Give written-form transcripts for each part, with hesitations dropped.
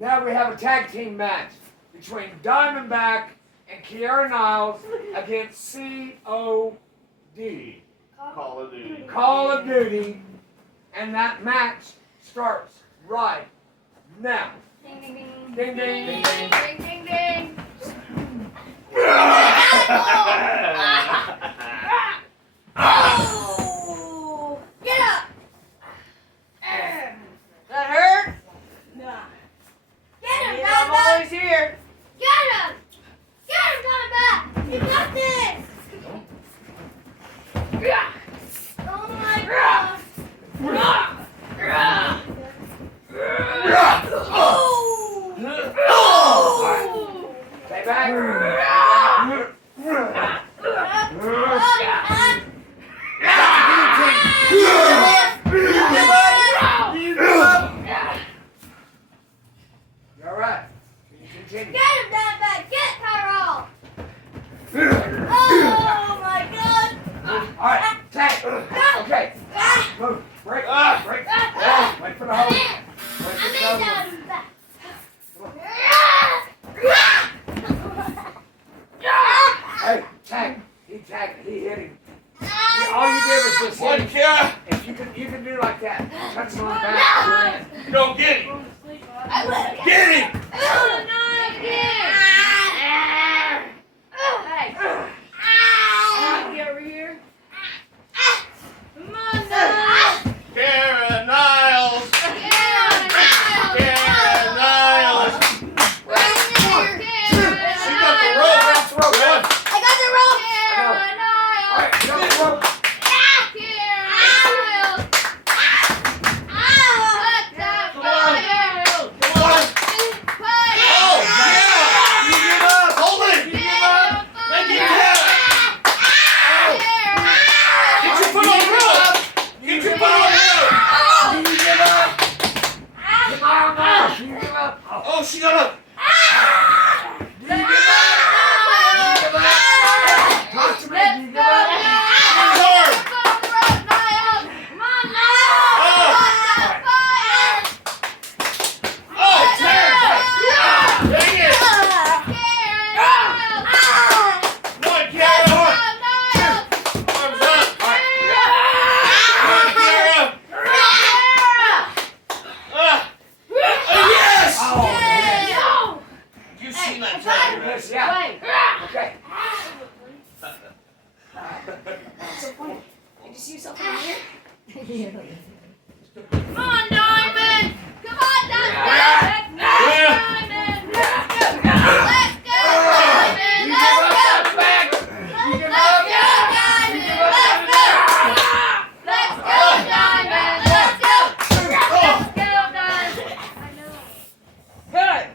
Now we have a tag team match between Diamondback and Kiara Niles against COD. Call of Duty. Call of Duty. And that match starts right now. Ding ding ding. Ding ding. Ding ding ding ding ding. Oh! Get up! That hurt? Nah. Get him, I'm Diamondback! always here. Get him! Get him, Diamondback! You got this! Oh my gosh! Oh! Stay back. You're all right. Can you continue? Get him, Diamondback! Get Tyrell! Oh my god! All right, tag. Okay. Move. Break. Break. Wait for the hose. Wait for I'm the in hose. Diamondback! Hey, tag. He tagged. He hit him. All you did was just One hit him. Kiara. If you can do like that. Touch him on the back. You're in. Go get him. Get him. Oh no! Again! Hey! Get over here! Come on, Niles! Kiara Niles. Niles! Kiara Niles. She got the rope. That's the rope. Run. I got the rope! All right, jump the rope. Come on. Oh, yeah. You give up. Hold it. You give up. Make it count. Get your foot on the rope. Get your foot on the rope. You give up. Come on, Niles. You give up. Oh, she got up. You give up. Talk to me. You give up. She's hard. Oh, Tag. Dang it. One, Kiara. Arms up. One, Kiara. Yes. Oh, man. You've seen that tag, right? Yes, yeah. Okay. Did you see something here? Come on, Diamond! Come on, Diamond! Let's go, Diamond! Let's go! Let's go, Diamond! You Let's give go! up. Back. You give Let's up. go, Diamond! Let's go! Let's go, Diamond! Let's go! Let's go, Diamond! Good.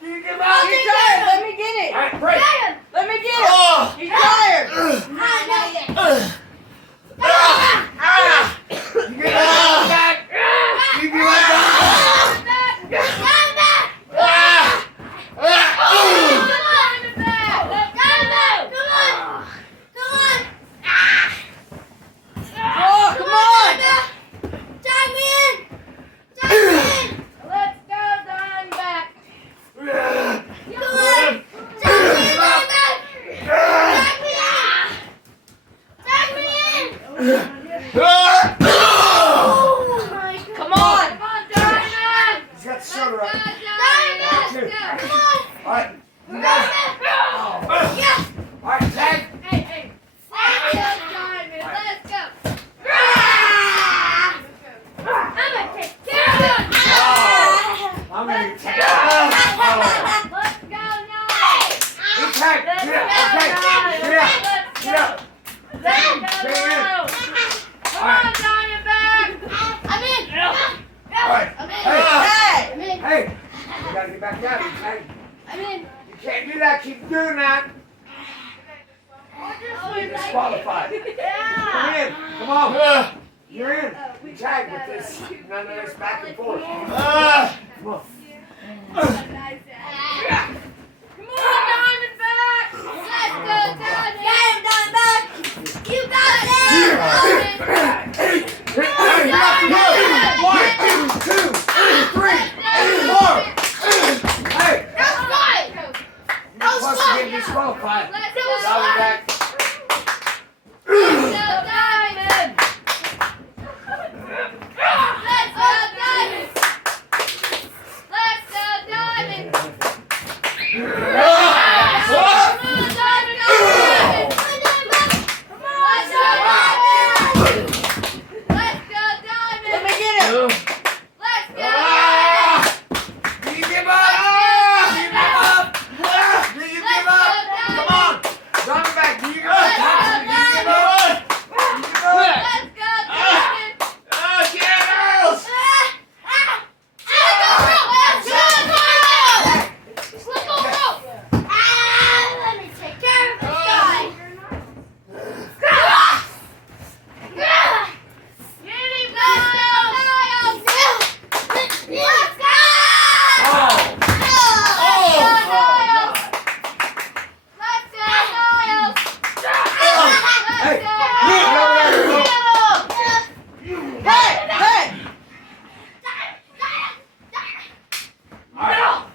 He's tired. Let me get it. Let me get it. He's tired. Oh, come on. Let's go, Diamondback! Come on. He's got the shoulder up. Diamond! Come on! All right. You guys. All right, tag. Hey, hey! Let's go, Diamond! Let's go! I'm gonna take care of him! I'm going to tag. Let's go, Niles! You tag. Let's Get go, up. Okay. Niles! Get up. Let's Get up. go! Let's go, Stay in. Niles! Come on, Diamondback! I'm in! All right. I'm in! Hey. I'm in! Hey. You got to get back down. You tag. I'm in! You can't do that. Keep doing that. You're disqualified. Come Yeah! in. Come on. You're in. You tag with this. None of this back and forth. Come on. Come on! disqualified. Let's go, Diamondback. Let's go, Diamond! Let's go, Diamond! Let's go, Diamond! Let me get him. Do you give up? Do you give up? Do you give up? Come on. Diamondback, do you give up? Do you give up? Do you give up? Candles!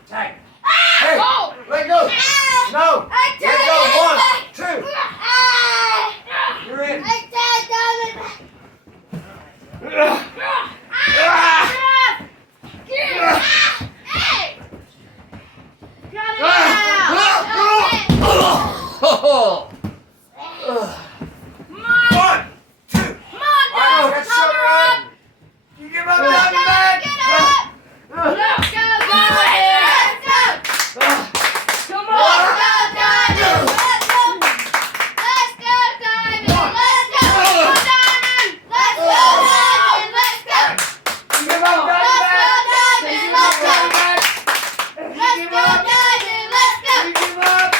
Tag. Hey, let go. No. Let go. 1, 2. You're in. Oh! 1, 2. Alright, let's show run. You give up, Diamondback? Come on. You give up, Diamondback? You give up, Diamondback? You give up? You give up?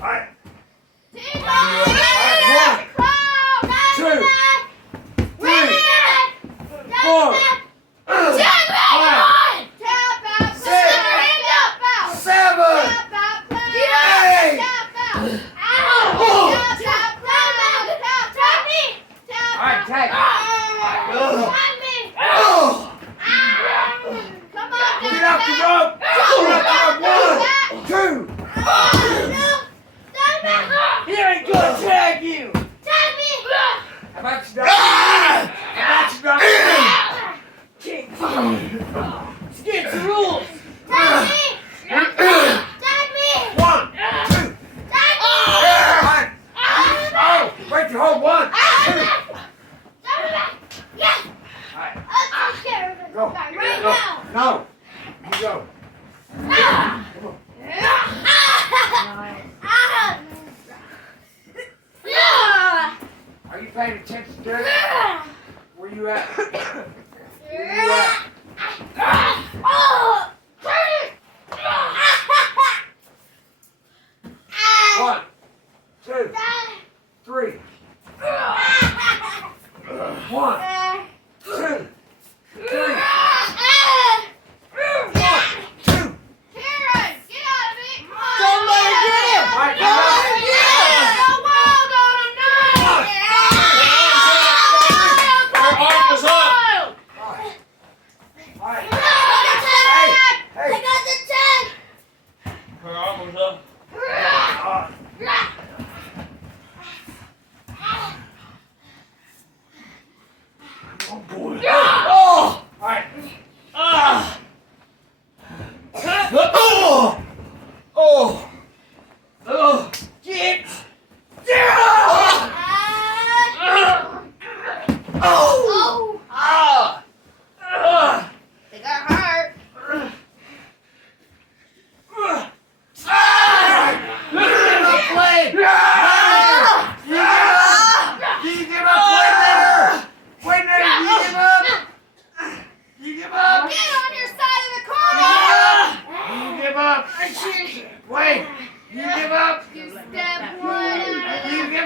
Alright. 2, 3, 4, 7. Alright, tag. Get up the rope. Get up the rope. 1, 2. He ain't gonna tag you. How about you, Diamondback? How about you, Diamondback? It's against the rules. 1, 2. Alright. Oh, break your hold. 1, 2. Alright. Go. Right Go. now. No. You go. Are you paying attention to it? Where you at? Where you at? 1, 2, 3. 1, 2, 3. 1, 2. Don't let her get him. Alright, Don't let her get him. Her arm was up! Alright. Her arm was up. Oh boy. Oh! Alright.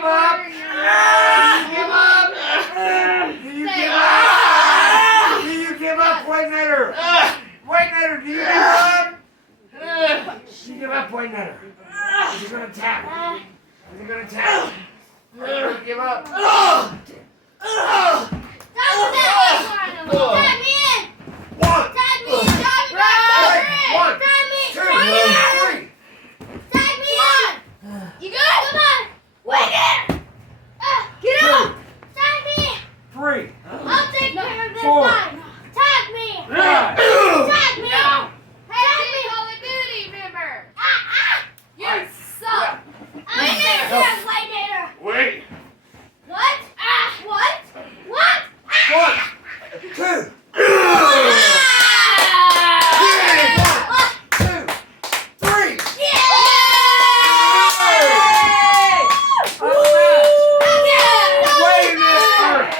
give up? Do you give up? Do you give up, Point Netter? Point Netter, do you give up? Do you give up, Point Netter? Is he going to tap? Is he going to tap? Are you going to give up? Tag me in! One. Tag me in! Tag me back! One. Tag me! Two. Tag me in! Three. Tag me in! You good? Come on! Wait there! Get up! Tag me! Three. I'll take care of this Four. time! Tag me! Five. Tag me! Hey, Call of Duty member! You suck! I'm in translator! Wait. What? What? What? One. Two. Two. Three. Wait a minute.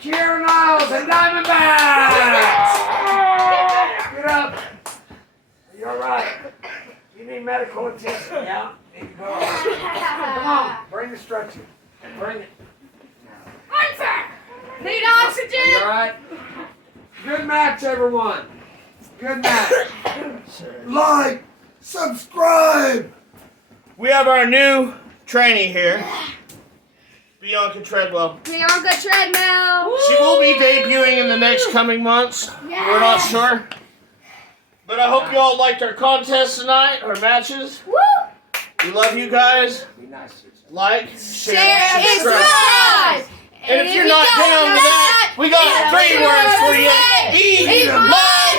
Kieran Niles and Diamondbacks. Get up. You're all right. You need medical attention, yeah? There you go. Come on. Bring the stretcher. Bring it. Need You oxygen? all right? Good match, everyone. Good match. Like, subscribe. We have our new trainee here, Bianca Treadwell. Bianca Treadmill. She will be debuting in the next coming months. We're not sure. But I hope you all liked our contest tonight, our matches. Woo! We love you guys. Be nice to yourself. Like, Share share, and subscribe. subscribe. And if you're not down with that, we got 3 words for you. Eat, love,